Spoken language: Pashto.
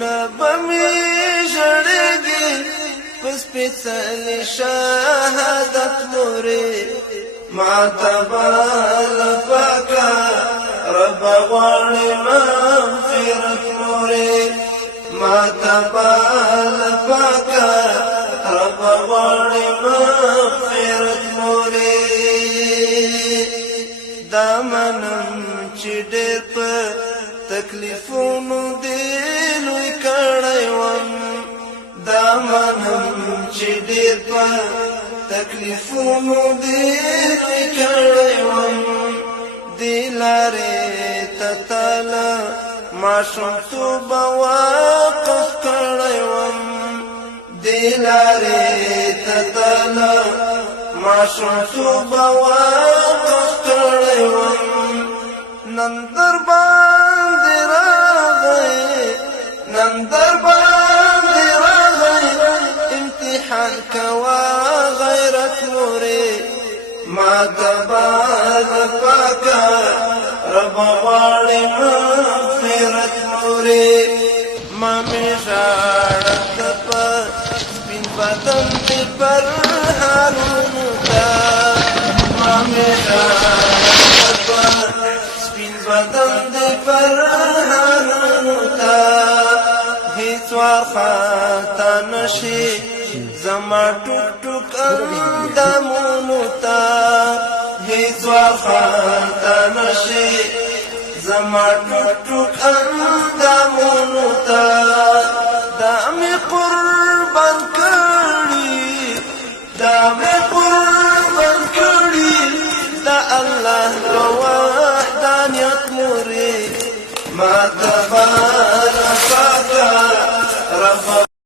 نبمی جڑگی پس پیچلی شهادت موری معتبال پاکا رب غوانی مغفرت موری معتبال پاکا رب غوانی مغفرت موری دامنم چی دیر پا تکلیفونو دیلوی کڑی وم دامنم چی دیر پا تکلیفونو دیلوی کڑی وم دیلاری تتالا معشوم تو بواقف کڑی وم دیلاری تتالا معشوم تو بواقف کڑی وم نندر باندې راغی نندر باندې راغی امتحان کوا غیرت موری ما تباد پاکا رب غواړي مغفرت موری ما می ژړت په سپین بدن دې پر هارونو تا ما می ژړت سپین بدن دې پر هارونو تا هیڅ وخت نشي زما ټوک ټوک اندامونو تا هیڅ وخت نشي زما ټوک ټوک اندامونو تا دا می